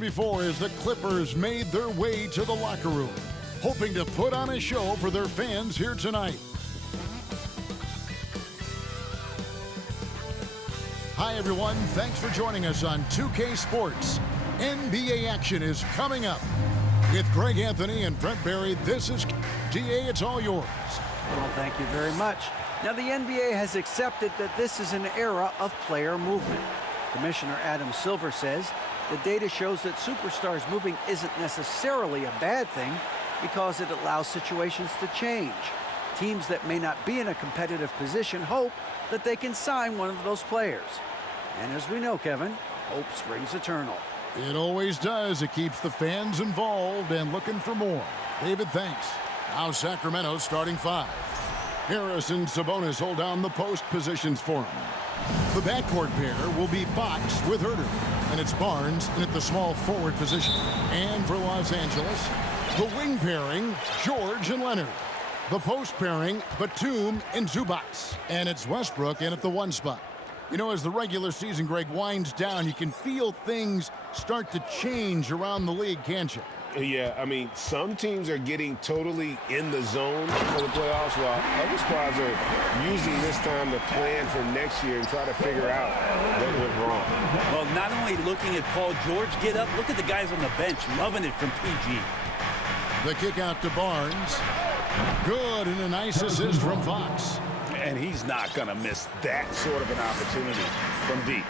Before, as the Clippers made their way to the locker room, hoping to put on a show for their fans here tonight. Hi everyone, thanks for joining us on 2K Sports. NBA action is coming up. With Greg Anthony and Brent Barry, this is GA, it's all yours. Well, thank you very much. Now, the NBA has accepted that this is an era of player movement. Commissioner Adam Silver says the data shows that superstars moving isn't necessarily a bad thing because it allows situations to change. Teams that may not be in a competitive position hope that they can sign one of those players. And as we know, Kevin, hope springs eternal. It always does. It keeps the fans involved and looking for more. David, thanks. Now Sacramento starting five. Harris and Sabonis hold down the post positions for him. The backcourt pair will be Fox with Herter, and it's Barnes in at the small forward position. And for Los Angeles, the wing pairing, George and Leonard. The post pairing, Batum and Zubac. And it's Westbrook in at the one spot. You know, as the regular season, Greg, winds down, you can feel things start to change around the league, can't you? Yeah, I mean, some teams are getting totally in the zone for the playoffs, while other squads are using this time to plan for next year and try to figure out what went wrong. Well, not only looking at Paul George get up, look at the guys on the bench loving it from PG. The kick out to Barnes. Good, and a nice assist from Fox. And he's not going to miss that sort of an opportunity from deep.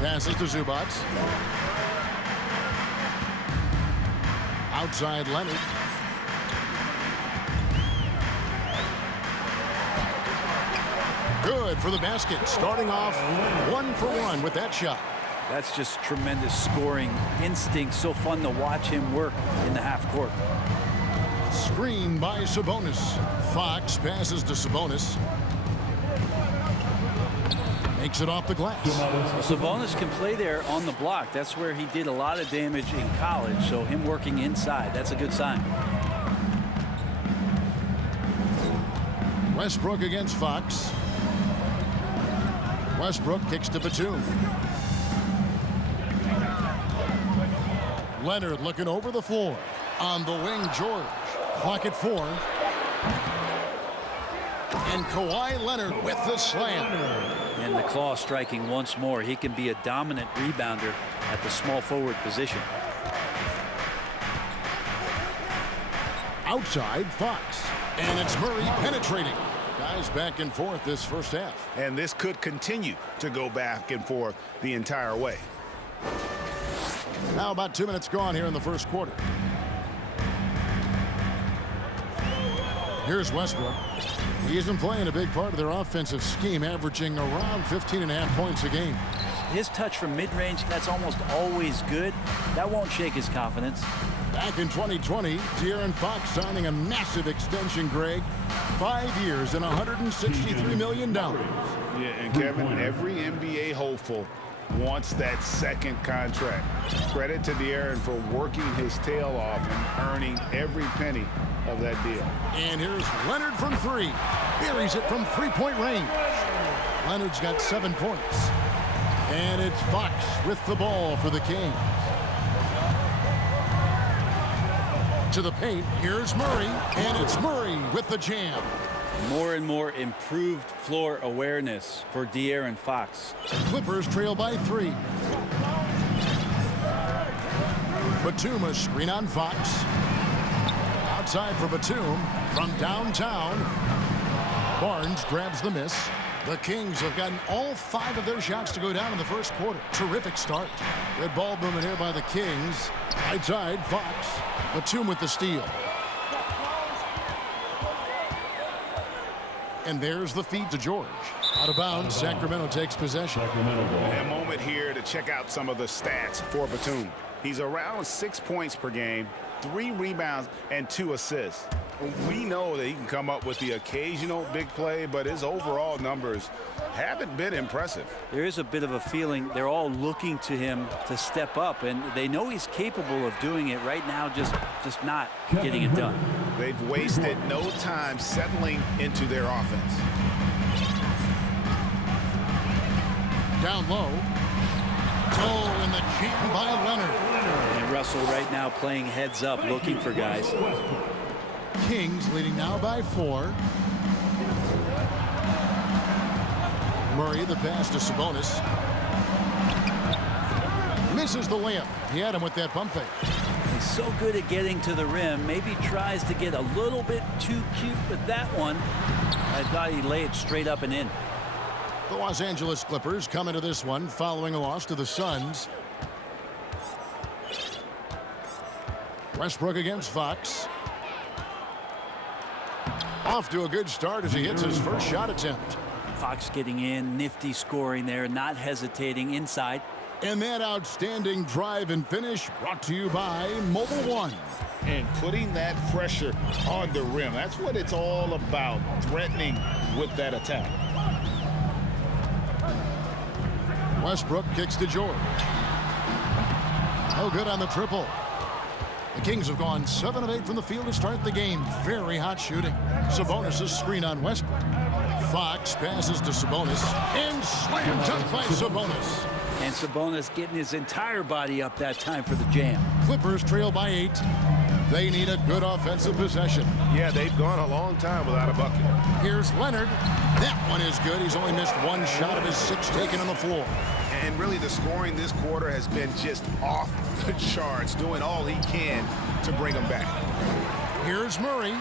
Passes to Zubac. Outside Leonard. Good for the basket. Starting off 1-for-1 with that shot. That's just tremendous scoring instinct. So fun to watch him work in the half court. Screen by Sabonis. Fox passes to Sabonis. Makes it off the glass. Sabonis can play there on the block. That's where he did a lot of damage in college. So him working inside, that's a good sign. Westbrook against Fox. Westbrook kicks to Batum. Leonard looking over the floor. On the wing, George. Clock at 4. And Kawhi Leonard with the slam. And the claw striking once more. He can be a dominant rebounder at the small forward position. Outside, Fox. And it's Murray penetrating. Guys back and forth this first half. And this could continue to go back and forth the entire way. Now about 2 minutes gone here in the first quarter. Here's Westbrook. He's been playing a big part of their offensive scheme, averaging around 15.5 points a game. His touch from mid-range, that's almost always good. That won't shake his confidence. Back in 2020, De'Aaron Fox signing a massive extension, Greg. 5 years and $163 million. Yeah, and Kevin, every NBA hopeful wants that second contract. Credit to De'Aaron for working his tail off and earning every penny of that deal. And here's Leonard from 3. Buries it from 3-point range. Leonard's got 7 points. And it's Fox with the ball for the Kings. To the paint, here's Murray. And it's Murray with the jam. More and more improved floor awareness for De'Aaron Fox. Clippers trail by 3. Batum a screen on Fox. Outside for Batum from downtown. Barnes grabs the miss. The Kings have gotten all 5 of their shots to go down in the first quarter. Terrific start. Red ball movement here by the Kings. Outside, Fox. Batum with the steal. And there's the feed to George. Out of bounds, Sacramento takes possession. A moment here to check out some of the stats for Batum. He's around 6 points per game, 3 rebounds, and 2 assists. We know that he can come up with the occasional big play, but his overall numbers haven't been impressive. There is a bit of a feeling they're all looking to him to step up, and they know he's capable of doing it right now, just not getting it done. They've wasted no time settling into their offense. Down low. Oh, and the jam by Leonard. And Russell right now playing heads up, looking for guys. Kings leading now by 4. Murray, the pass to Sabonis. Misses the layup. He had him with that pump fake. He's so good at getting to the rim. Maybe tries to get a little bit too cute with that one. I thought he'd lay it straight up and in. The Los Angeles Clippers come into this one following a loss to the Suns. Westbrook against Fox. Off to a good start as he hits his first shot attempt. Fox getting in, nifty scoring there, not hesitating inside. And that outstanding drive and finish brought to you by Mobile One. And putting that pressure on the rim. That's what it's all about, threatening with that attack. Westbrook kicks to George. No good on the triple. The Kings have gone 7 of 8 from the field to start the game. Very hot shooting. Sabonis' screen on Westbrook. Fox passes to Sabonis and slam dunk by Sabonis. And Sabonis getting his entire body up that time for the jam. Clippers trail by 8. They need a good offensive possession. Yeah, they've gone a long time without a bucket. Here's Leonard. That one is good. He's only missed 1 shot of his 6 taken on the floor. And really the scoring this quarter has been just off the charts, doing all he can to bring them back. Here's Murray.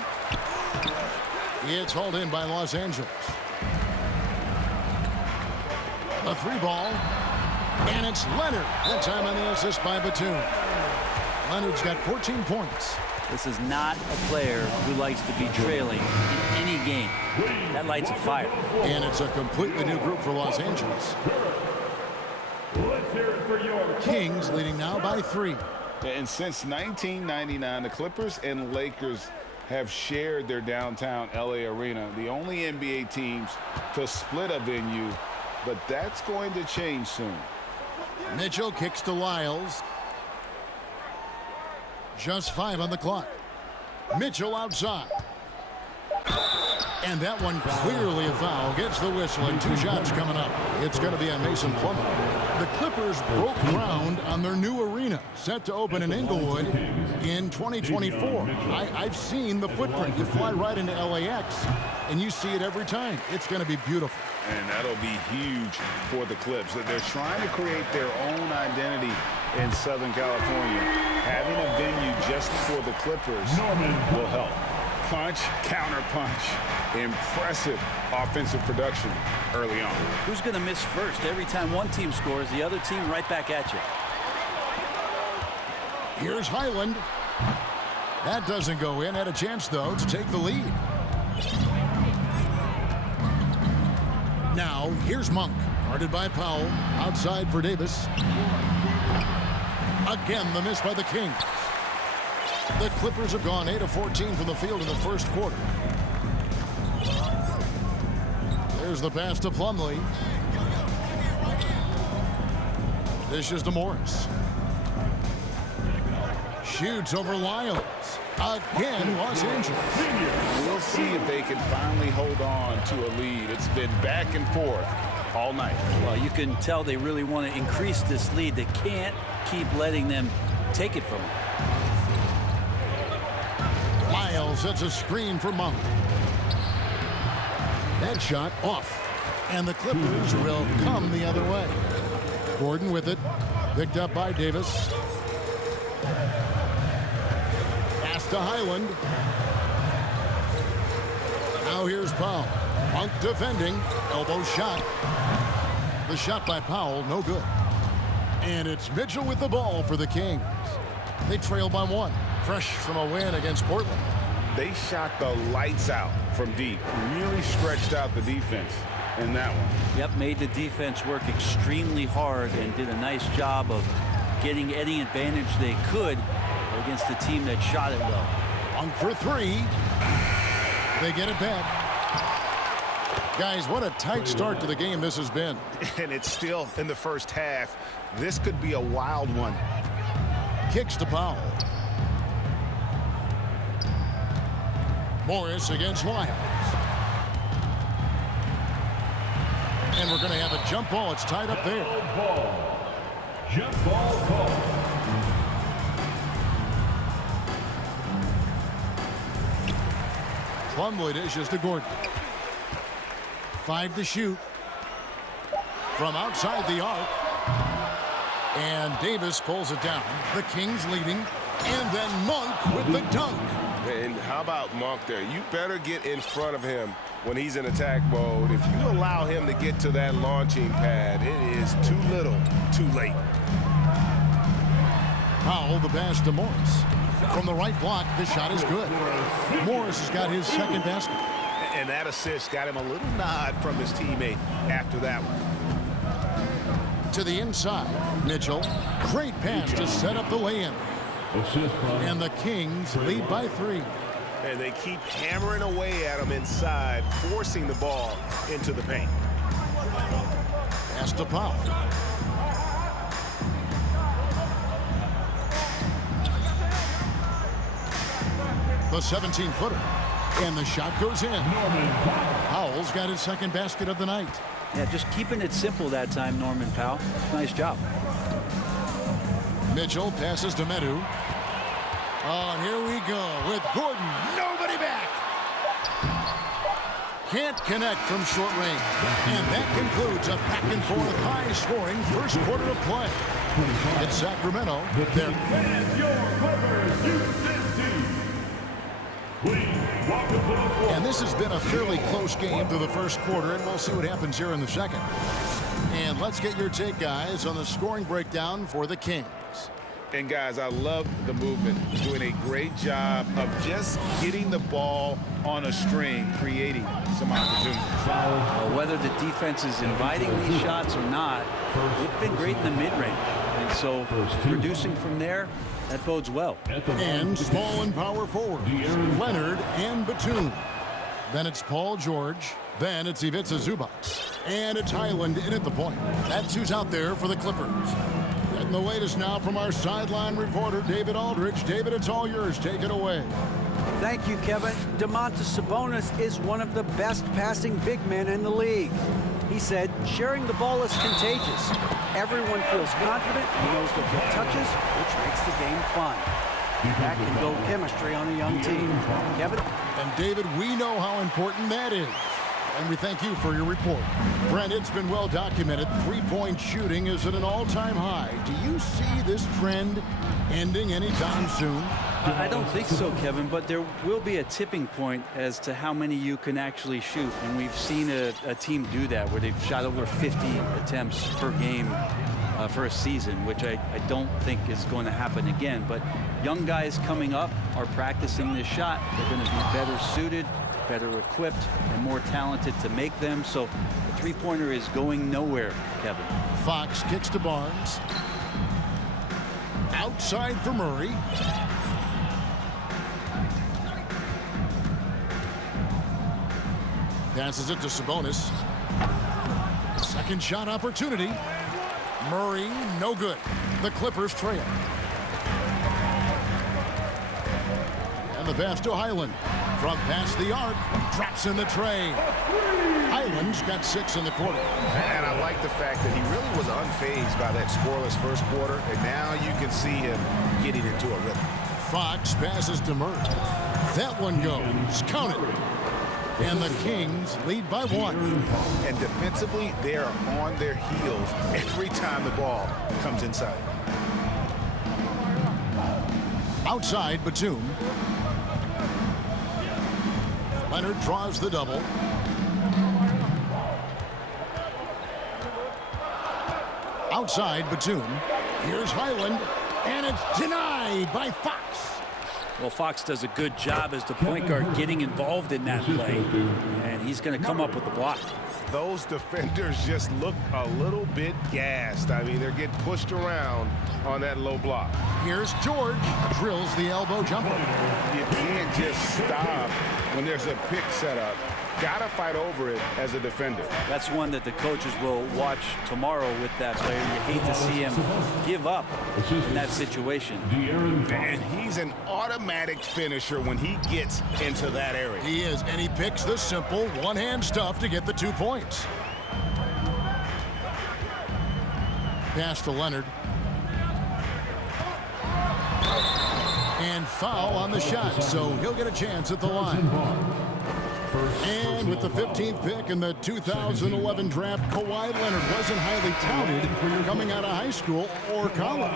It's hauled in by Los Angeles. A 3 ball. And it's Leonard. That time on the assist by Batum. Leonard's got 14 points. This is not a player who likes to be trailing in any game. That lights a fire. And it's a completely new group for Los Angeles. Kings leading now by 3. And since 1999, the Clippers and Lakers have shared their downtown LA arena, the only NBA teams to split a venue, but that's going to change soon. Mitchell kicks to Lyles. Just 5 on the clock. Mitchell outside. And that one clearly a foul. Gets the whistle and 2 shots coming up. It's going to be on Mason Plumlee. The Clippers broke ground on their new arena, set to open in Inglewood in 2024. I've seen the footprint. You fly right into LAX, and you see it every time. It's going to be beautiful. And that'll be huge for the Clips. They're trying to create their own identity in Southern California. Having a venue just for the Clippers will help. Punch, counter punch. Impressive offensive production early on. Who's going to miss first? Every time one team scores, the other team right back at you. Here's Highland. That doesn't go in. Had a chance, though, to take the lead. Now, here's Monk. Guarded by Powell. Outside for Davis. Again, the miss by the Kings. The Clippers have gone 8 of 14 from the field in the first quarter. There's the pass to Plumlee. Dishes to Morris. Shoots over Lyles. Again, Los Angeles. We'll see if they can finally hold on to a lead. It's been back and forth all night. Well, you can tell they really want to increase this lead. They can't keep letting them take it from them. Lyles sets a screen for Monk. That shot off. And the Clippers will come the other way. Gordon with it. Picked up by Davis. Pass to Highland. Now here's Powell. Monk defending. Elbow shot. The shot by Powell, no good. And it's Mitchell with the ball for the Kings. They trail by 1. Fresh from a win against Portland. They shot the lights out from deep. Really stretched out the defense in that one. Yep, made the defense work extremely hard and did a nice job of getting any advantage they could against a team that shot it well. Monk for 3. They get it back. Guys, what a tight start to the game this has been. And it's still in the first half. This could be a wild one. Kicks to Powell. Morris against Lyles. And we're going to have a jump ball. It's tied up there. Jump ball call. Plumlee dishes to Gordon. 5 to shoot. From outside the arc. And Davis pulls it down. The Kings leading. And then Monk with the dunk. And how about Monk there? You better get in front of him when he's in attack mode. If you allow him to get to that launching pad, it is too little, too late. Powell the pass to Morris. From the right block, the shot is good. Morris has got his second basket. And that assist got him a little nod from his teammate after that one. To the inside, Mitchell. Great pass to set up the lay-in. And the Kings lead by 3. And they keep hammering away at him inside, forcing the ball into the paint. Pass to Powell. The 17-footer. And the shot goes in. Powell's got his second basket of the night. Yeah, just keeping it simple that time, Norman Powell. Nice job. Mitchell passes to Medu. Oh, and here we go with Gordon. Nobody back. Can't connect from short range. And that concludes a back-and-forth, high-scoring first quarter of play. It's Sacramento. And your Clippers, Houston team. Please welcome to the floor. And this has been a fairly close game through the first quarter, and we'll see what happens here in the second. And let's get your take, guys, on the scoring breakdown for the Kings. And guys, I love the movement. Doing a great job of just getting the ball on a string, creating some opportunity. Whether the defense is inviting these shots or not, they've been great in the mid-range. And so producing from there, that bodes well. And small and power forward, Leonard and Batum. Then it's Paul George. Then it's Ivica Zubac. And it's Highland in at the point. That's who's out there for the Clippers. Getting the latest now from our sideline reporter, David Aldridge. David, it's all yours. Take it away. Thank you, Kevin. Domantas Sabonis is one of the best passing big men in the league. He said, sharing the ball is contagious. Everyone feels confident and knows the good touches, which makes the game fun. That can build chemistry on a young team. Kevin? And David, we know how important that is. And we thank you for your report. Brent, it's been well documented. Three-point shooting is at an all-time high. Do you see this trend ending anytime soon? I don't think so, Kevin, but there will be a tipping point as to how many you can actually shoot. And we've seen a team do that where they've shot over 50 attempts per game for a season, which I don't think is going to happen again. But young guys coming up are practicing this shot. They're going to be better suited, better equipped, and more talented to make them. So the three-pointer is going nowhere, Kevin. Fox kicks to Barnes. Outside for Murray. Passes it to Sabonis. Second shot opportunity. Murray, no good. The Clippers trail. And the pass to Highland. From past the arc, drops in the tray. Highland's got 6 in the quarter. And I like the fact that he really was unfazed by that scoreless first quarter, and now you can see him getting into a rhythm. Fox passes to Murray. That one goes. Count it. And the Kings lead by 1. And defensively, they are on their heels every time the ball comes inside. Outside, Batum. Leonard draws the double. Outside, Batum. Here's Highland, and it's denied by Fox. Well, Fox does a good job as the point guard getting involved in that play, and he's going to come up with the block. Those defenders just look a little bit gassed. I mean, they're getting pushed around on that low block. Here's George, drills the elbow jumper. You can't just stop when there's a pick set up. Gotta fight over it as a defender. That's one that the coaches will watch tomorrow with that player. You hate to see him give up in that situation. And he's an automatic finisher when he gets into that area. He is, and he picks the simple one-hand stuff to get the 2 points. Pass to Leonard. foul on the shot, so he'll get a chance at the line. And with the 15th pick in the 2011 draft, Kawhi Leonard wasn't highly touted coming out of high school or college.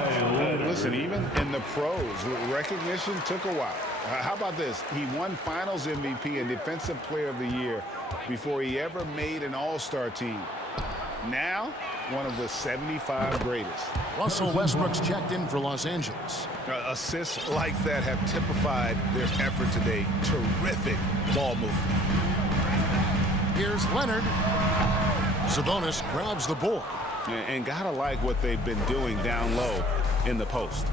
Listen, even in the pros, recognition took a while. How about this? He won Finals MVP and Defensive Player of the Year before he ever made an All-Star team. Now, one of the 75 greatest. Russell Westbrook's checked in for Los Angeles. Assists like that have typified their effort today. Terrific ball movement. Here's Leonard. Sabonis grabs the board. And gotta like what they've been doing down low in the post.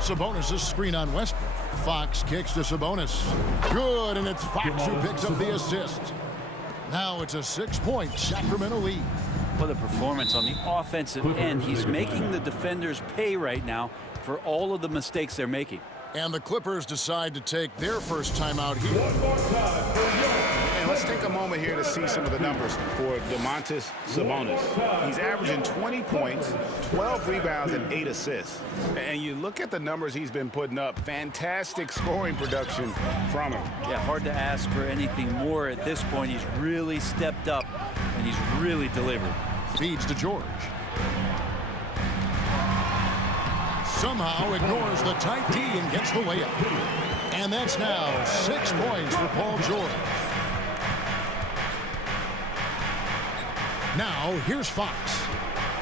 Sabonis' screen on Westbrook. Fox kicks to Sabonis. Good, and it's Fox who picks up the assist. Now it's a 6-point Sacramento lead. What a performance on the offensive end. He's making the defenders pay right now for all of the mistakes they're making. And the Clippers decide to take their first timeout here. And let's take a moment here to see some of the numbers for Domantas Sabonis. He's averaging 20 points, 12 rebounds, and 8 assists. And you look at the numbers he's been putting up, fantastic scoring production from him. Yeah, hard to ask for anything more at this point. He's really stepped up, and he's really delivered. Feeds to George. Somehow ignores the tight D and gets the layup. And that's now 6 points for Paul George. Now, here's Fox.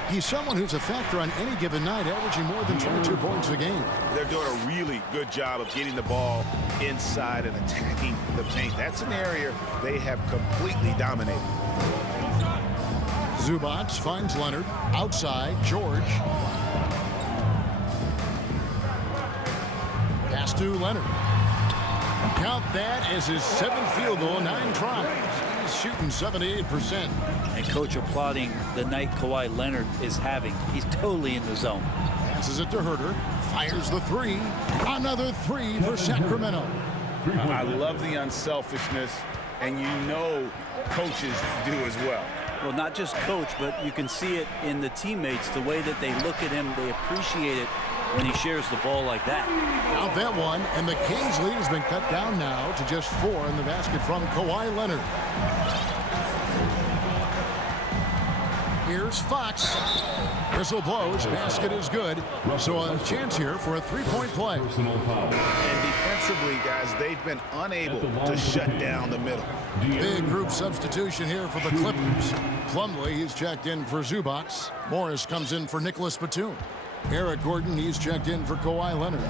He's someone who's a factor on any given night, averaging more than 22 points a game. They're doing a really good job of getting the ball inside and attacking the paint. That's an area they have completely dominated. Zubac finds Leonard. Outside, George. Pass to Leonard. Count that as his 7th field goal, 9 tries. He's shooting 78%. And coach applauding the night Kawhi Leonard is having. He's totally in the zone. Passes it to Herter. Fires the 3. Another 3 for Sacramento. I love the unselfishness, and you know coaches do as well. Well, not just coach, but you can see it in the teammates, the way that they look at him. They appreciate it when he shares the ball like that. Out that one, and the Kings lead has been cut down now to just 4 in the basket from Kawhi Leonard. Here's Fox. Whistle blows, basket is good. So a chance here for a 3-point play. And defensively, guys, they've been unable to shut down the middle. Big group substitution here for the Clippers. Plumlee, he's checked in for Zubac. Morris comes in for Nicholas Batum. Eric Gordon, he's checked in for Kawhi Leonard.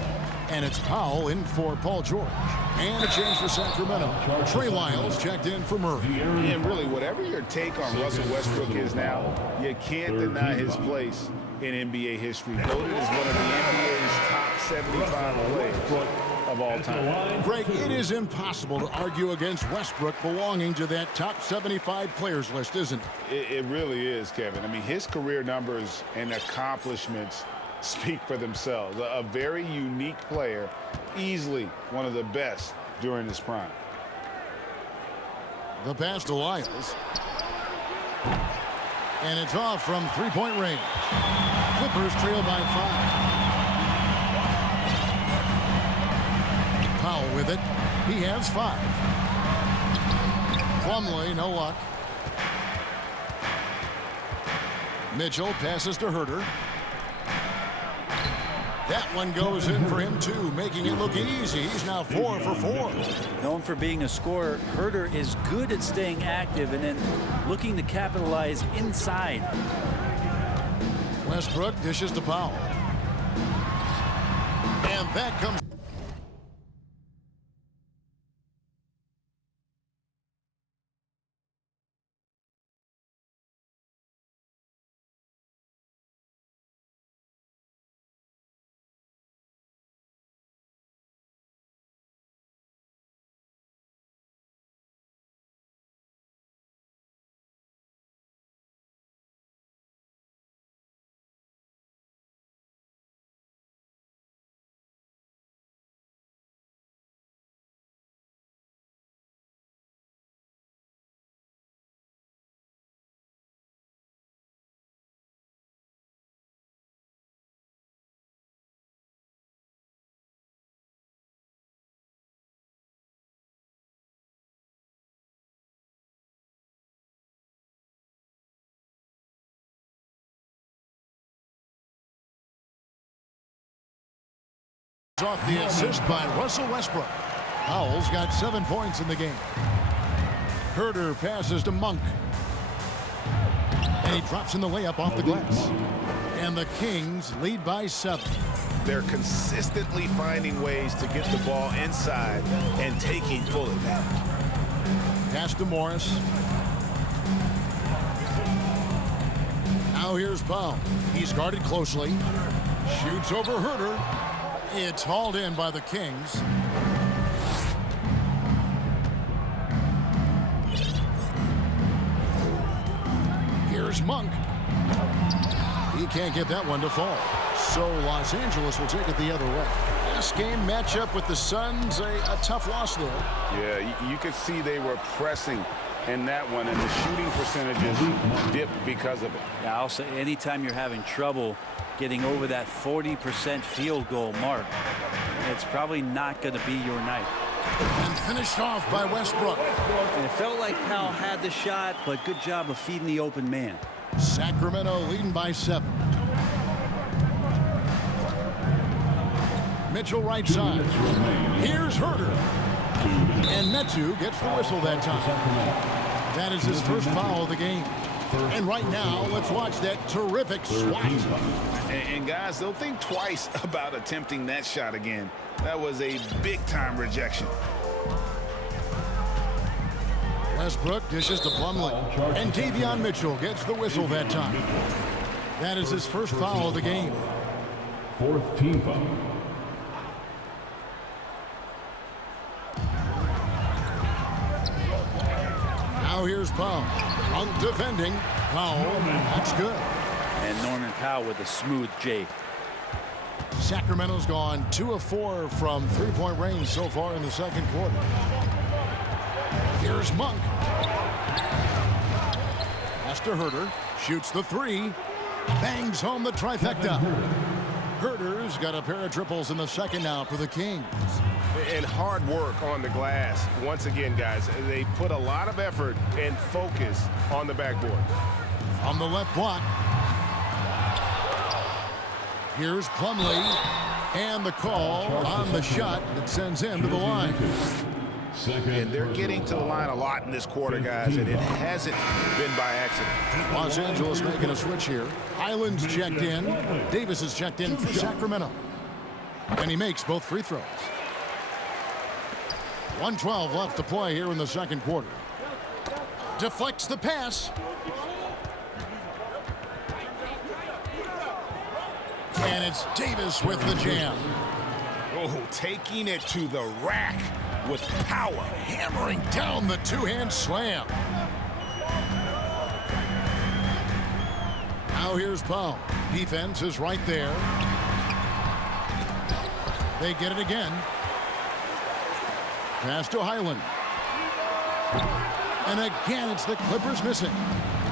And it's Powell in for Paul George. And a change for Sacramento. Trey Lyles checked in for Murray. And really, whatever your take on Russell Westbrook is now, you can't deny his place in NBA history. Voted as one of the NBA's top 75 players of all time. Greg, it is impossible to argue against Westbrook belonging to that top 75 players list, isn't it? It really is, Kevin. I mean, his career numbers and accomplishments speak for themselves. A very unique player, easily one of the best during his prime. The pass to Lyles. And it's off from 3-point range. Clippers trail by 5. Powell with it. He has 5. Plumlee, no luck. Mitchell passes to Herter. That one goes in for him, too, making it look easy. He's now 4 for 4. Known for being a scorer, Herter is good at staying active and then looking to capitalize inside. Westbrook dishes to Powell. And that comes Off the assist by Russell Westbrook. Powell's got 7 points in the game. Herter passes to Monk. And he drops in the layup off the glass. And the Kings lead by 7. They're consistently finding ways to get the ball inside and taking full advantage. Pass to Morris. Now here's Powell. He's guarded closely. Shoots over Herter. It's hauled in by the Kings. Here's Monk. He can't get that one to fall. So Los Angeles will take it the other way. This game matchup with the Suns, a tough loss there. Yeah, you could see they were pressing in that one, and the shooting percentages dipped because of it. Yeah, I'll say anytime you're having trouble getting over that 40% field goal mark, it's probably not going to be your night. And finished off by Westbrook. And it felt like Powell had the shot, but good job of feeding the open man. Sacramento leading by 7. Mitchell right side. Here's Herter. And Metu gets the whistle that time. That is his first foul of the game. And right now, let's watch that terrific swat. And guys, they'll think twice about attempting that shot again. That was a big-time rejection. Westbrook dishes to Plumlee. And Davion Mitchell gets the whistle that time. That is his first foul of the game. 4th team foul. Now here's Powell. Monk defending. Powell, that's good. And Norman Powell with a smooth J. Sacramento's gone 2 of 4 from three-point range so far in the second quarter. Here's Monk. Pass to Herter. Shoots the 3. Bangs home the trifecta. Herter's got a pair of triples in the second now for the Kings. And hard work on the glass. Once again, guys, they put a lot of effort and focus on the backboard. On the left block. Here's Plumlee. And the call on the shot that sends him to the line. And they're getting to the line a lot in this quarter, guys, and it hasn't been by accident. Los Angeles making a switch here. Island's checked in. Davis is checked in for Sacramento. And he makes both free throws. 1:12 left to play here in the second quarter. Deflects the pass. And it's Davis with the jam. Oh, taking it to the rack with power. Hammering down the two-hand slam. Now here's Powell. Defense is right there. They get it again. Pass to Highland. And again, it's the Clippers missing.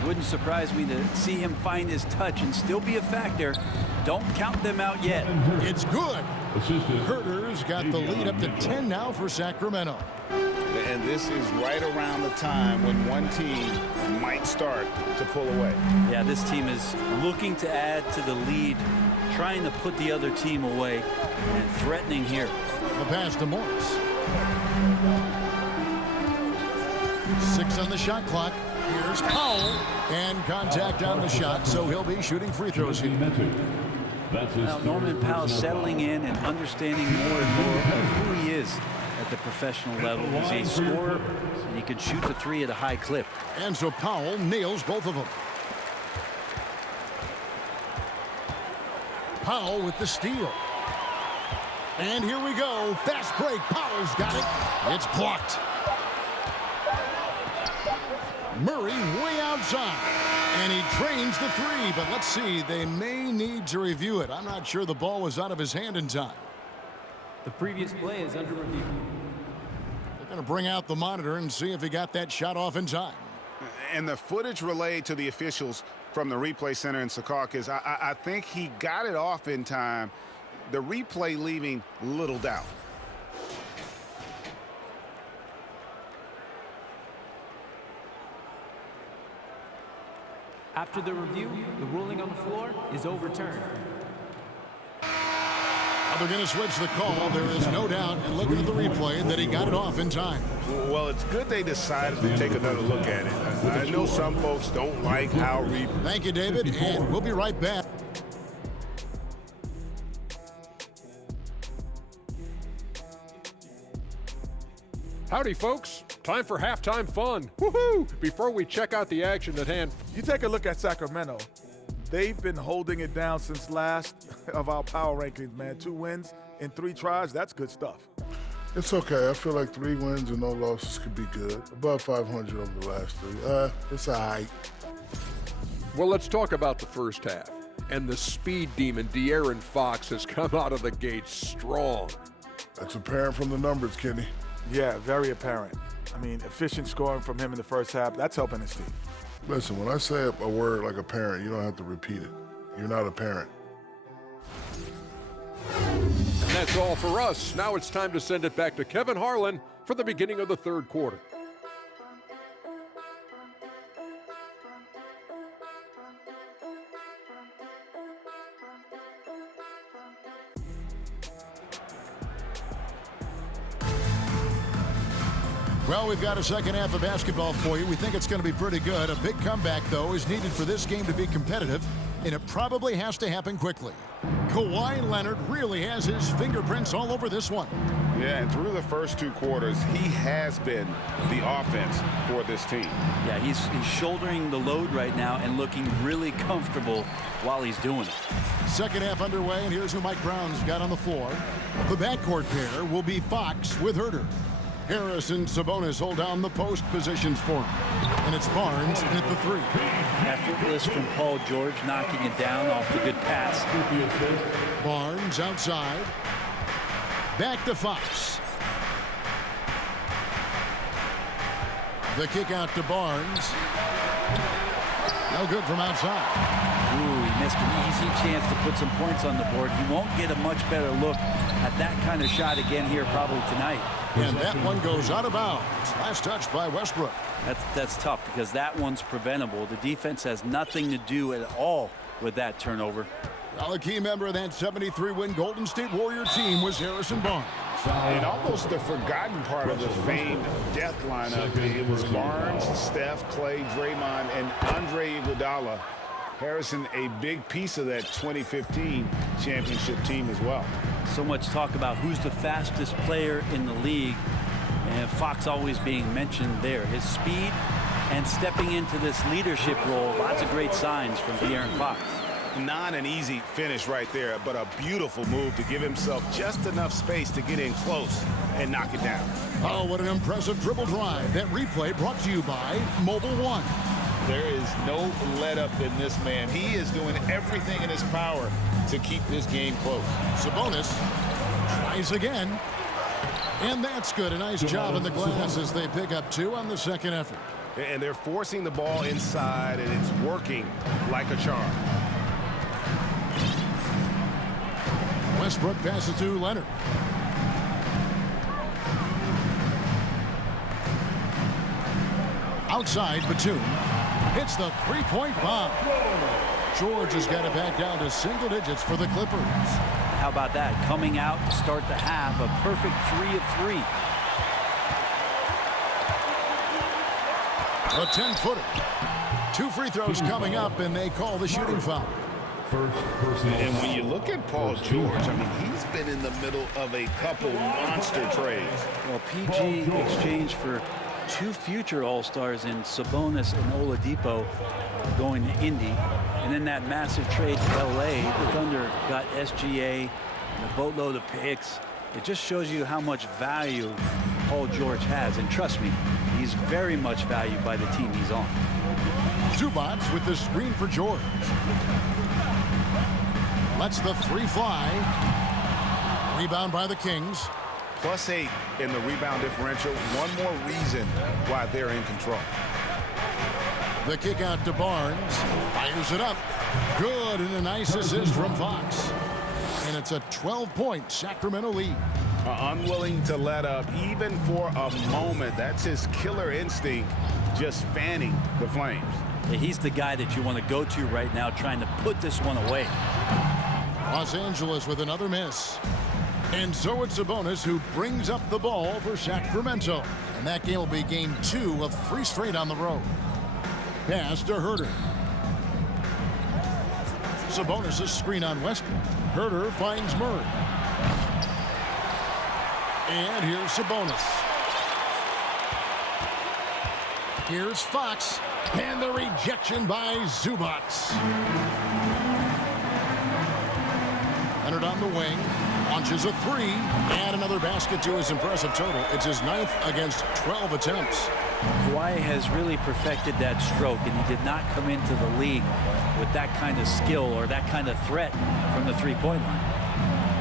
Wouldn't surprise me to see him find his touch and still be a factor. Don't count them out yet. It's good. Herter's got the lead up to 10 now for Sacramento. And this is right around the time when one team might start to pull away. Yeah, this team is looking to add to the lead, trying to put the other team away, and threatening here. The pass to Morris. 6 on the shot clock. Here's Powell. And contact on the shot, so he'll be shooting free throws here. Now, Norman Powell settling in and understanding more and more of who he is at the professional level. He's a scorer, and he can shoot the 3 at a high clip. And so Powell nails both of them. Powell with the steal. And here we go. Fast break. Powell's got it. It's blocked. Murray way outside. And he drains the 3. But let's see. They may need to review it. I'm not sure the ball was out of his hand in time. The previous play is under review. They're going to bring out the monitor and see if he got that shot off in time. And the footage relayed to the officials from the replay center in Secaucus, I think he got it off in time. The replay leaving little doubt. After the review, the ruling on the floor is overturned. A they're going to switch the call. There is no doubt, and looking at the replay, that he got it off in time. Well, it's good they decided to take another look at it. I know some folks don't like how Thank you, David, and we'll be right back. Howdy, folks. Time for halftime fun. Woohoo! Before we check out the action at hand. You take a look at Sacramento. They've been holding it down since last of our power rankings, man. 2 wins in 3 tries, that's good stuff. It's okay. I feel like 3 wins and no losses could be good. Above 500 over the last 3. It's all right. Well, let's talk about the first half. And the speed demon, De'Aaron Fox, has come out of the gate strong. That's apparent from the numbers, Kenny. Yeah, very apparent. I mean, efficient scoring from him in the first half, that's helping his team. Listen, when I say a word like a parent, you don't have to repeat it. You're not a parent. And that's all for us. Now it's time to send it back to Kevin Harlan for the beginning of the third quarter. Well, we've got a second half of basketball for you. We think it's going to be pretty good. A big comeback, though, is needed for this game to be competitive, and it probably has to happen quickly. Kawhi Leonard really has his fingerprints all over this one. Yeah, and through the first 2 quarters, he has been the offense for this team. Yeah, he's shouldering the load right now and looking really comfortable while he's doing it. Second half underway, and here's who Mike Brown's got on the floor. The backcourt pair will be Fox with Herter. Harris and Sabonis hold down the post positions for him. And it's Barnes at the 3. Effortless from Paul George, knocking it down off the good pass. Barnes outside. Back to Fox. The kick out to Barnes. No good from outside. Ooh, he missed an easy chance to put some points on the board. He won't get a much better look at that kind of shot again here probably tonight. And that one goes out of bounds. Last touch by Westbrook. That's tough because that one's preventable. The defense has nothing to do at all with that turnover. Well, a key member of that 73-win Golden State Warrior team was Harrison Barnes. And almost the forgotten part of the famed death lineup, it was Barnes, Steph, Clay, Draymond, and Andre Iguodala. Harrison, a big piece of that 2015 championship team as well. So much talk about who's the fastest player in the league, and Fox always being mentioned there. His speed and stepping into this leadership role, lots of great signs from De'Aaron Fox. Not an easy finish right there, but a beautiful move to give himself just enough space to get in close and knock it down. Oh, what an impressive dribble drive. That replay brought to you by Mobile One. There is no let-up in this man. He is doing everything in his power to keep this game close. Sabonis tries again. And that's good. A nice job in the glass as they pick up 2 on the second effort. And they're forcing the ball inside, and it's working like a charm. Westbrook passes to Leonard. Outside, Batum hits the 3-point bomb. George has got it back down to single digits for the Clippers. How about that? Coming out to start the half, a perfect 3 of 3. A 10-footer. 2 free throws coming up, and they call the shooting foul. And when you look at Paul George, I mean, he's been in the middle of a couple monster trades. Well, PG exchanged for 2 future All-Stars in Sabonis and Oladipo going to Indy. And then that massive trade to L.A., the Thunder got SGA and a boatload of picks. It just shows you how much value Paul George has. And trust me, he's very much valued by the team he's on. Zubac with the screen for George. Lets the 3 fly. Rebound by the Kings. +8 in the rebound differential. One more reason why they're in control. The kick out to Barnes. Fires it up. Good, and a nice assist from Fox. And it's a 12-point Sacramento lead. Unwilling to let up even for a moment. That's his killer instinct, just fanning the flames. Yeah, he's the guy that you want to go to right now, trying to put this one away. Los Angeles with another miss. And so it's Sabonis who brings up the ball for Sacramento. And that game will be game 2 of 3 straight on the road. Pass to Herter. Sabonis' screen on Westbrook. Herter finds Murray. And here's Sabonis. Here's Fox. And the rejection by Zubac. Leonard on the wing. Launches a 3. And another basket to his impressive total. It's his 9th against 12 attempts. Kawhi has really perfected that stroke, and he did not come into the league with that kind of skill or that kind of threat from the three-point line.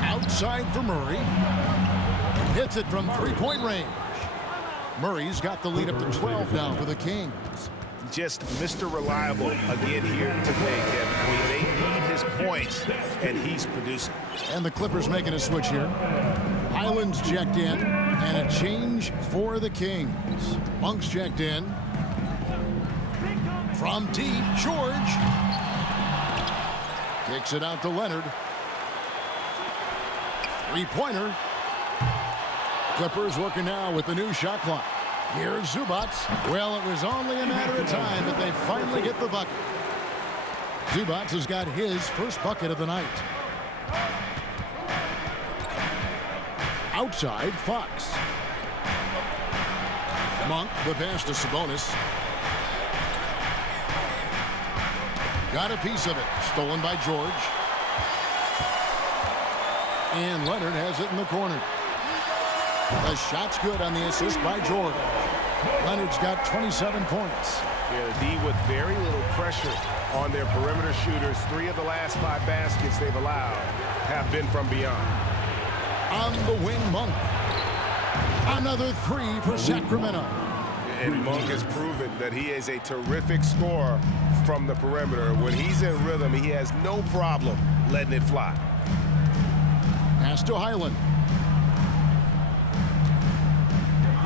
Outside for Murray. Hits it from three-point range. Murray's got the lead up to 12 now for the Kings. Just Mr. Reliable again here today, Kevin. They need his points, and he's producing. And the Clippers making a switch here. Highland's checked in, and a change for the Kings. Monk's checked in. From deep, George. Kicks it out to Leonard. Three-pointer. Clippers working now with the new shot clock. Here's Zubac. Well, it was only a matter of time, but they finally get the bucket. Zubac has got his first bucket of the night. Outside, Fox. Monk, the pass to Sabonis. Got a piece of it. Stolen by George. And Leonard has it in the corner. The shot's good on the assist by George. Leonard's got 27 points. Yeah, the D with very little pressure on their perimeter shooters. 3 of the last 5 baskets they've allowed have been from beyond. On the wing, Monk. Another 3 for Sacramento. And Monk has proven that he is a terrific scorer from the perimeter. When he's in rhythm, he has no problem letting it fly. Pass to Highland.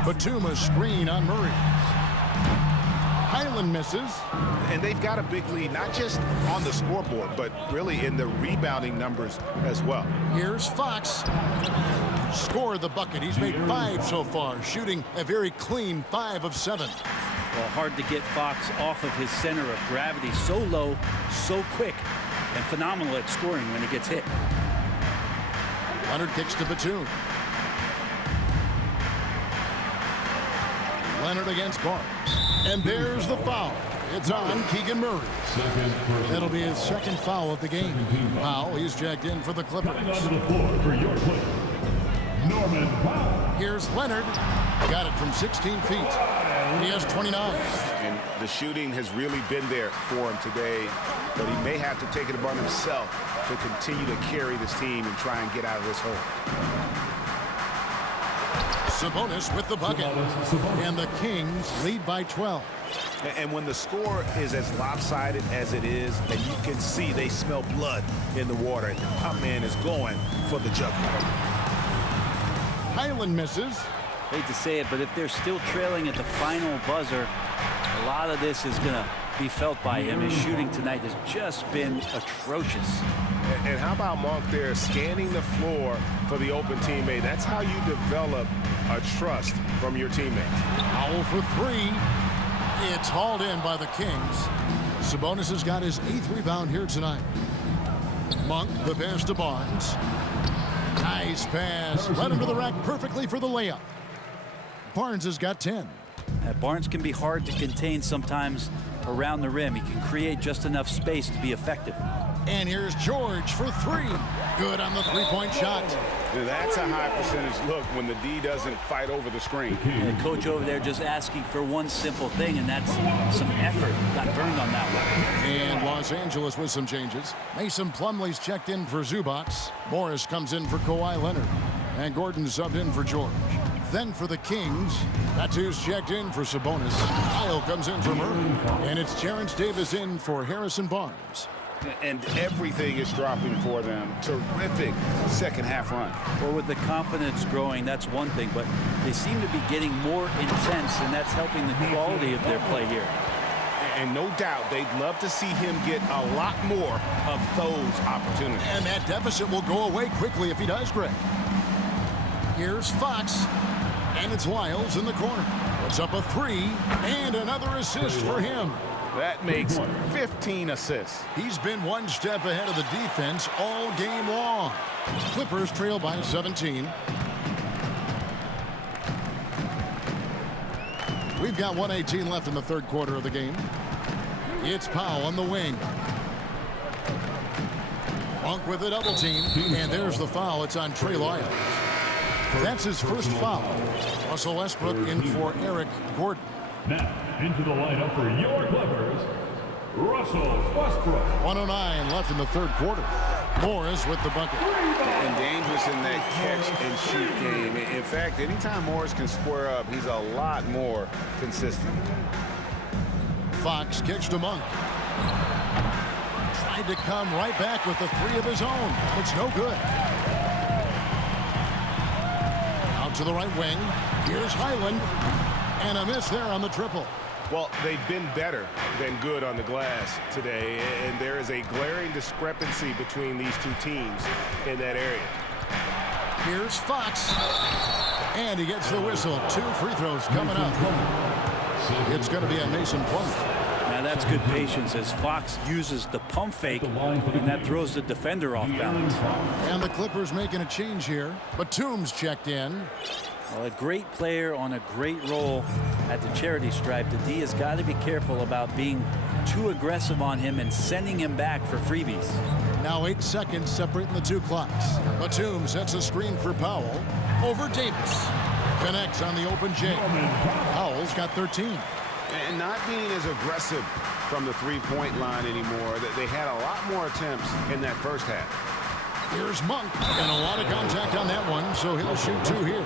Batum's screen on Murray. Highland misses. And they've got a big lead, not just on the scoreboard, but really in the rebounding numbers as well. Here's Fox. Scored the bucket. He's made 5 so far, shooting a very clean 5 of 7. Well, hard to get Fox off of his center of gravity. So low, so quick, and phenomenal at scoring when he gets hit. Leonard kicks to Batum. Leonard against Barnes. And there's the foul. It's on Keegan Murray. That'll be his 2nd foul of the game. Powell, he's checked in for the Clippers. Here's Leonard. Got it from 16 feet. He has 29. And the shooting has really been there for him today, but he may have to take it upon himself to continue to carry this team and try and get out of this hole. Sabonis with the bucket. And the Kings lead by 12. And when the score is as lopsided as it is, and you can see they smell blood in the water, the top man is going for the jugular. Highland misses. Hate to say it, but if they're still trailing at the final buzzer, a lot of this is going to be felt by him. His shooting tonight has just been atrocious. And how about Monk there scanning the floor for the open teammate? That's how you develop a trust from your teammates. Powell for 3. It's hauled in by the Kings. Sabonis has got his 8th rebound here tonight. Monk, the pass to Barnes. Nice pass. Right under the rack perfectly for the layup. Barnes has got 10. Barnes can be hard to contain sometimes around the rim. He can create just enough space to be effective. And here's George for 3. Good on the 3-point shot. That's a high percentage look when the D doesn't fight over the screen. The coach over there just asking for one simple thing, and that's some effort. Got burned on that one. And Los Angeles with some changes. Mason Plumlee's checked in for Zubac. Morris comes in for Kawhi Leonard. And Gordon subbed in for George. Then for the Kings, Batu's checked in for Sabonis. Kyle comes in for Murray. And it's Terrence Davis in for Harrison Barnes. And everything is dropping for them. Terrific second half run. Well, with the confidence growing, that's one thing, but they seem to be getting more intense, and that's helping the quality of their play here. And no doubt they'd love to see him get a lot more of those opportunities. And that deficit will go away quickly if he does, Greg. Here's Fox. And it's Lyles in the corner. Puts up a 3 and another assist for him. That makes 15 assists. He's been one step ahead of the defense all game long. Clippers trail by 17. We've got 1:18 left in the third quarter of the game. It's Powell on the wing. Monk with a double team. And there's the foul. It's on Trey Lyles. That's his first foul. Russell Westbrook in for Eric Gordon. Now, into the lineup for your Clippers, Russell Westbrook. 1:09 left in the third quarter. Morris with the bucket. And dangerous in that catch and shoot game. In fact, anytime Morris can square up, he's a lot more consistent. Fox kicks to Monk. Tried to come right back with the 3 of his own. It's no good. Out to the right wing. Here's Highland. And a miss there on the triple. Well, they've been better than good on the glass today, and there is a glaring discrepancy between these two teams in that area. Here's Fox. And he gets the whistle. 2 free throws coming up. It's going to be a Mason Plumlee. Now that's good patience as Fox uses the pump fake, and that throws the defender off balance. And the Clippers making a change here. Batum's checked in. Well, a great player on a great role at the charity stripe. The D has got to be careful about being too aggressive on him and sending him back for freebies. Now 8 seconds separating the 2 clocks. Batum sets a screen for Powell over Davis. Connects on the open J. Powell's got 13. And not being as aggressive from the three-point line anymore. They had a lot more attempts in that first half. Here's Monk. And a lot of contact on that one, so he'll shoot 2 here.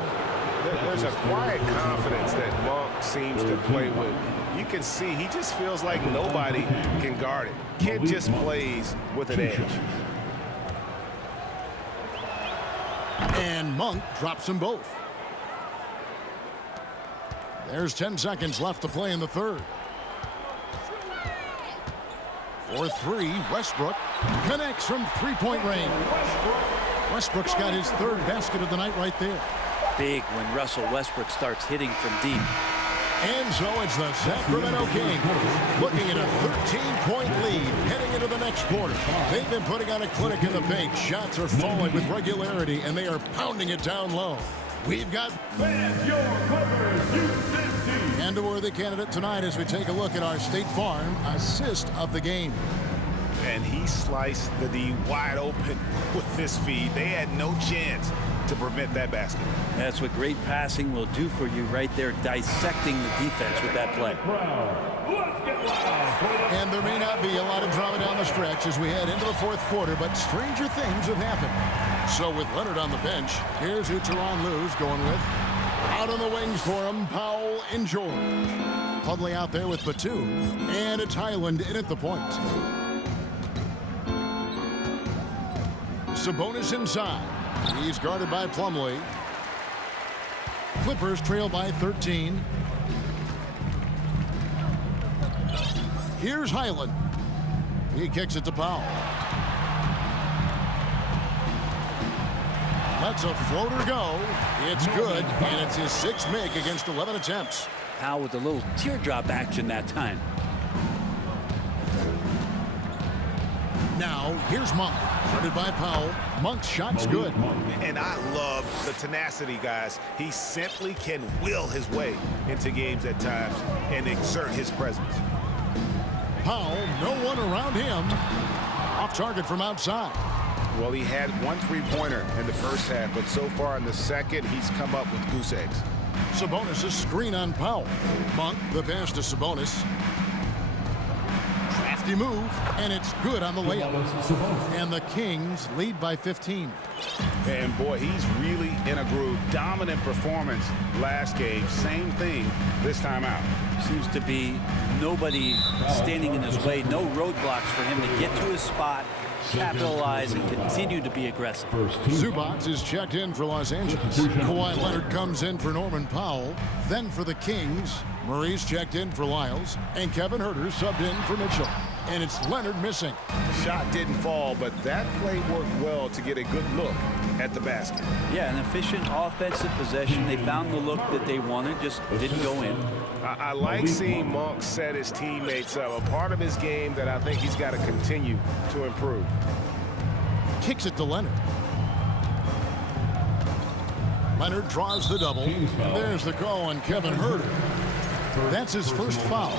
There's a quiet confidence that Monk seems to play with. You can see he just feels like nobody can guard it. Kid just plays with an edge. And Monk drops them both. There's 10 seconds left to play in the third. For 3, Westbrook connects from three-point range. Westbrook's got his 3rd basket of the night right there. Big when Russell Westbrook starts hitting from deep. And so it's the Sacramento Kings looking at a 13-point lead heading into the next quarter. They've been putting on a clinic in the paint. Shots are falling with regularity, and they are pounding it down low. We've got and a worthy candidate tonight as we take a look at our State Farm assist of the game. And he sliced the D wide open with this feed. They had no chance to prevent that basket. That's what great passing will do for you right there, dissecting the defense with that play. And there may not be a lot of drama down the stretch as we head into the 4th quarter, but stranger things have happened. So with Leonard on the bench, here's who Tyronn Lue's going with. Out on the wings for him, Powell and George. Plumlee out there with Batum, and it's Highland in at the point. Sabonis inside. He's guarded by Plumlee. Clippers trail by 13. Here's Highland. He kicks it to Powell. Lets a floater go. It's good, and it's his 6th make against 11 attempts. Powell with a little teardrop action that time. Now, here's Monk. Guarded by Powell. Monk's shot's good. And I love the tenacity, guys. He simply can will his way into games at times and exert his presence. Powell, no one around him. Off target from outside. Well, he had 1 3-pointer in the first half, but so far in the second, he's come up with goose eggs. Sabonis' screen on Powell. Monk, the pass to Sabonis. Crafty move, and it's good on the layup. And the Kings lead by 15. And boy, he's really in a groove. Dominant performance last game. Same thing this time out. Seems to be nobody standing in his way. No roadblocks for him to get to his spot, capitalize, and continue to be aggressive. Zubac is checked in for Los Angeles. Kawhi Leonard comes in for Norman Powell. Then for the Kings, Murray's checked in for Lyles. And Kevin Huerter subbed in for Mitchell. And it's Leonard missing. The shot didn't fall, but that play worked well to get a good look at the basket. Yeah, an efficient offensive possession. They found the look that they wanted, just didn't go in. I like seeing Monk set his teammates up. A part of his game that I think he's got to continue to improve. Kicks it to Leonard. Leonard draws the double. And there's the call on Kevin Huerter. That's his first foul.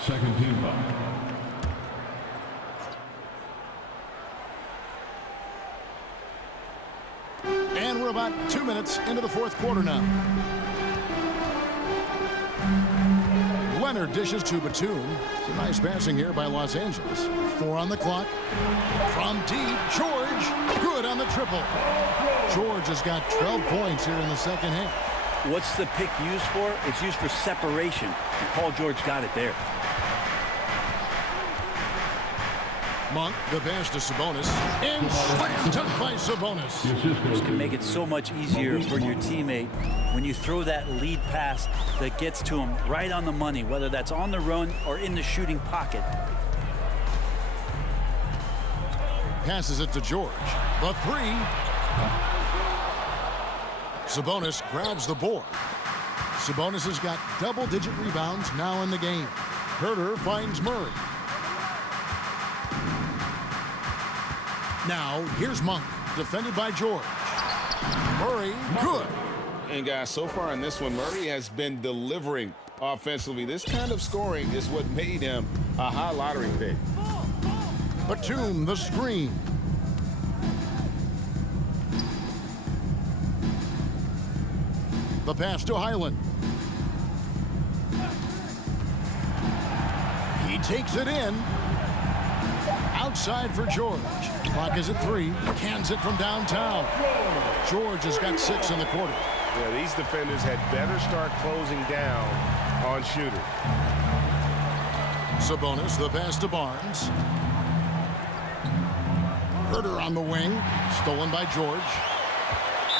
Second team foul. And we're about 2 minutes into the fourth quarter now. Leonard dishes to Batum. It's a nice passing here by Los Angeles. 4 on the clock. From deep, George. Good on the triple. George has got 12 points here in the second half. What's the pick used for? It's used for separation. And Paul George got it there. Monk, the pass to Sabonis, and slam dunk by Sabonis. This can make it so much easier for your teammate when you throw that lead pass that gets to him right on the money, whether that's on the run or in the shooting pocket. Passes it to George. The three. Sabonis grabs the board. Sabonis has got double-digit rebounds now in the game. Huerter finds Murray. Now, here's Monk, defended by George. Murray, good. And guys, so far in this one, Murray has been delivering offensively. This kind of scoring is what made him a high lottery pick. Batum, the screen. The pass to Highland. He takes it in. Outside for George. Clock is at 3. Cans it from downtown. George has got 6 in the quarter. Yeah, these defenders had better start closing down on shooter. Sabonis, the pass to Barnes. Huerter on the wing. Stolen by George.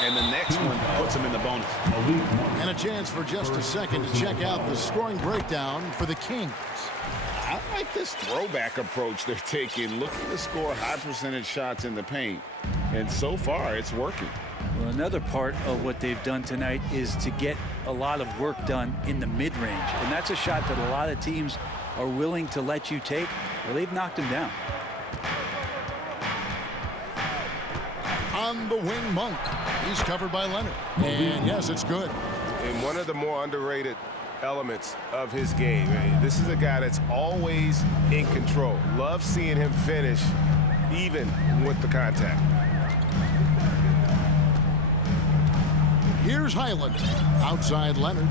And the next one puts him in the bonus. And a chance for just a second to check out the scoring breakdown for the Kings. I like this throwback approach they're taking, looking to score high percentage shots in the paint. And so far, it's working. Well, another part of what they've done tonight is to get a lot of work done in the mid-range. And that's a shot that a lot of teams are willing to let you take. Well, they've knocked him down. On the wing, Monk. He's covered by Leonard. And yes, it's good. And one of the more underrated elements of his game. This is a guy that's always in control. Love seeing him finish even with the contact. Here's Highland. Outside Leonard.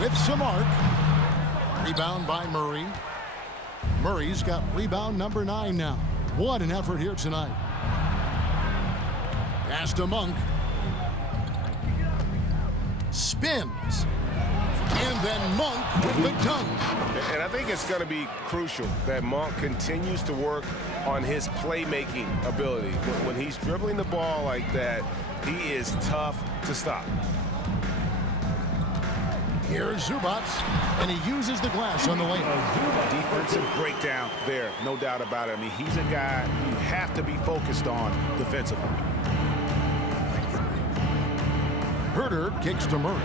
With some arc. Rebound by Murray. Murray's got rebound number 9 now. What an effort here tonight. Pass to Monk. Spins. And then Monk with the dunk. And I think it's going to be crucial that Monk continues to work on his playmaking ability. When he's dribbling the ball like that, he is tough to stop. Here's Zubats, and he uses the glass on the lane. Defensive breakdown there, no doubt about it. I mean, he's a guy you have to be focused on defensively. Huerter kicks to Murray.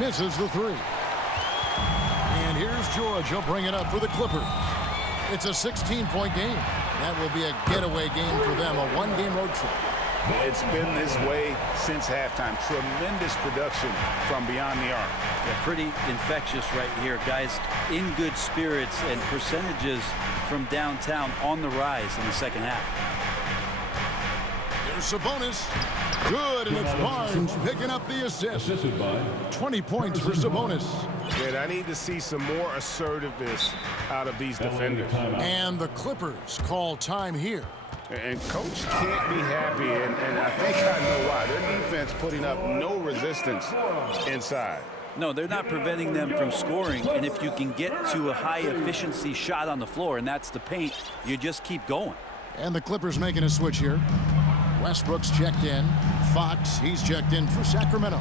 Misses the 3. And here's George. He'll bring it up for the Clippers. It's a 16-point game. That will be a getaway game for them, a one-game road trip. It's been this way since halftime. Tremendous production from beyond the arc. Yeah, pretty infectious right here. Guys in good spirits and percentages from downtown on the rise in the second half. Here's Sabonis. Good, and it's Barnes picking up the assist. 20 points for Sabonis. And I need to see some more assertiveness out of these defenders. And the Clippers call time here. And coach can't be happy, and I think I know why. Their defense putting up no resistance inside. No, they're not preventing them from scoring, and if you can get to a high-efficiency shot on the floor, and that's the paint, you just keep going. And the Clippers making a switch here. Westbrook's checked in. Fox, he's checked in for Sacramento.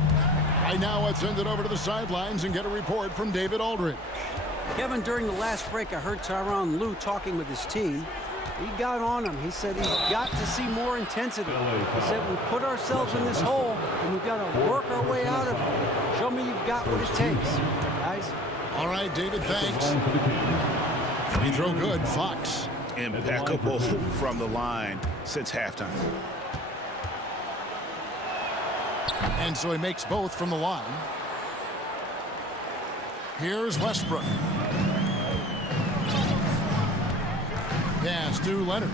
Right now, let's send it over to the sidelines and get a report from David Aldridge. Kevin, during the last break, I heard Tyronn Lue talking with his team. He got on him. He said he's got to see more intensity. He said we've put ourselves in this hole, and we've got to work our way out of it. Show me you've got what it takes, guys. All right, David, thanks. Free throw good, Fox. Impeccable from the line since halftime. And so he makes both from the line. Here's Westbrook. Pass to Leonard.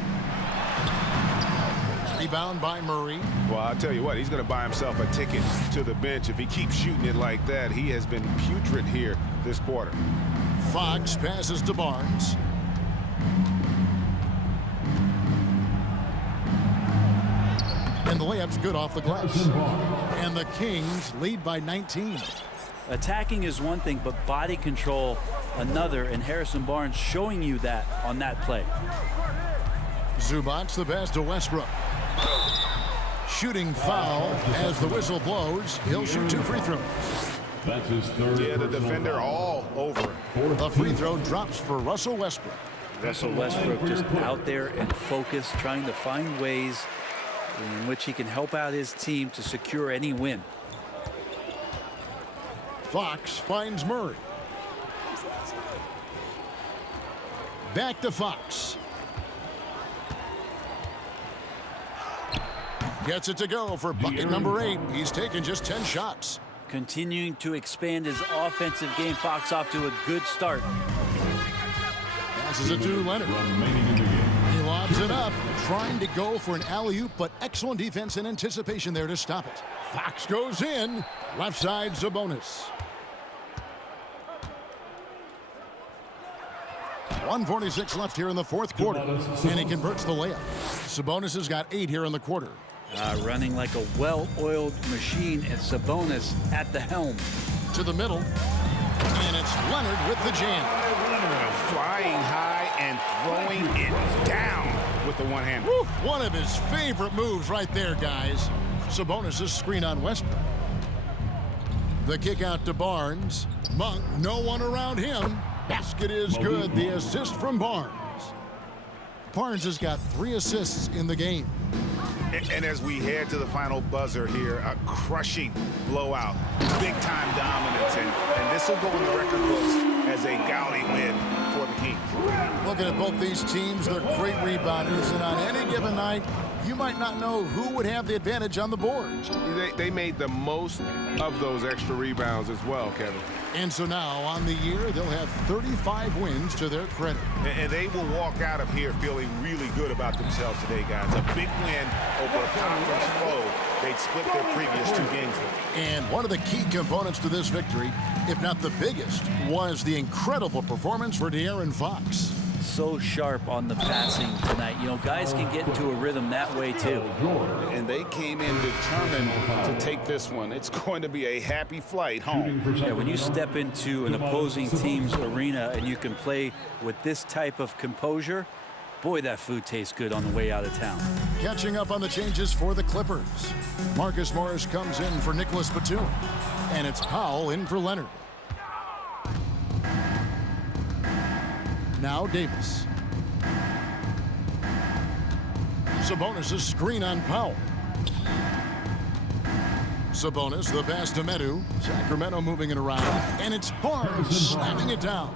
Rebound by Murray. Well, I'll tell you what, he's going to buy himself a ticket to the bench if he keeps shooting it like that. He has been putrid here this quarter. Fox passes to Barnes. And the layup's good off the glass. And the Kings lead by 19. Attacking is one thing, but body control another, and Harrison Barnes showing you that on that play. Zubac's the pass to Westbrook. Shooting foul as the whistle blows. He'll shoot 2 free throws. That's his third. Yeah, the defender all over it. The free throw drops for Russell Westbrook. Russell Westbrook just out there and focused, trying to find ways in which he can help out his team to secure any win. Fox finds Murray. Back to Fox. Gets it to go for bucket number 8. He's taken just 10 shots. Continuing to expand his offensive game. Fox off to a good start. Passes it to Leonard. He lobs it up, trying to go for an alley-oop, but excellent defense and anticipation there to stop it. Fox goes in. Left side, Sabonis. 1:46 left here in the fourth quarter, and he converts the layup. Sabonis has got 8 here in the quarter. Running like a well-oiled machine, and Sabonis at the helm. To the middle, and it's Leonard with the jam. Flying high and throwing it down with the one-hand. One of his favorite moves right there, guys. Sabonis' screen on Westbrook. The kick out to Barnes. Monk, no one around him. Basket is good. The assist from Barnes. Barnes has got 3 assists in the game. And as we head to the final buzzer here, a crushing blowout, big-time dominance, and this will go in the record books as a gaudy win for the Kings. Looking at both these teams, they're great rebounders, and on any given night, you might not know who would have the advantage on the boards. They made the most of those extra rebounds as well, Kevin. And so now, on the year, they'll have 35 wins to their credit. And they will walk out of here feeling really good about themselves today, guys. A big win over a conference foe they'd split their previous 2 games with. And one of the key components to this victory, if not the biggest, was the incredible performance for De'Aaron Fox. So sharp on the passing tonight. You know, guys can get into a rhythm that way too. And they came in determined to take this one. It's going to be a happy flight home. Yeah, when you step into an opposing team's arena and you can play with this type of composure, boy, that food tastes good on the way out of town. Catching up on the changes for the Clippers. Marcus Morris comes in for Nicholas Batum. And it's Powell in for Leonard. Now Davis. Sabonis' screen on Powell. Sabonis, the pass to Medu. Sacramento moving it around. And it's Barnes slamming it down.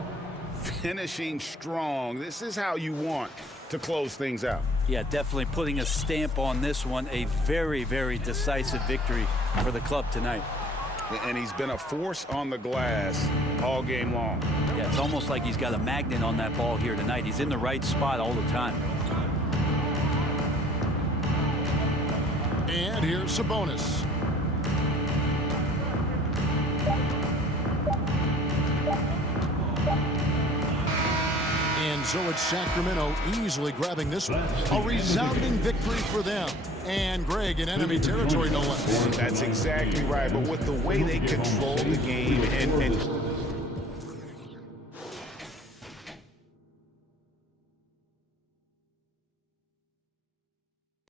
Finishing strong. This is how you want to close things out. Yeah, definitely putting a stamp on this one. A very, very decisive victory for the club tonight. And he's been a force on the glass all game long. Yeah, it's almost like he's got a magnet on that ball here tonight. He's in the right spot all the time. And here's Sabonis. And so it's Sacramento easily grabbing this one. A resounding victory for them. And Greg in enemy territory, no less. That's exactly right. But with the way they control the game and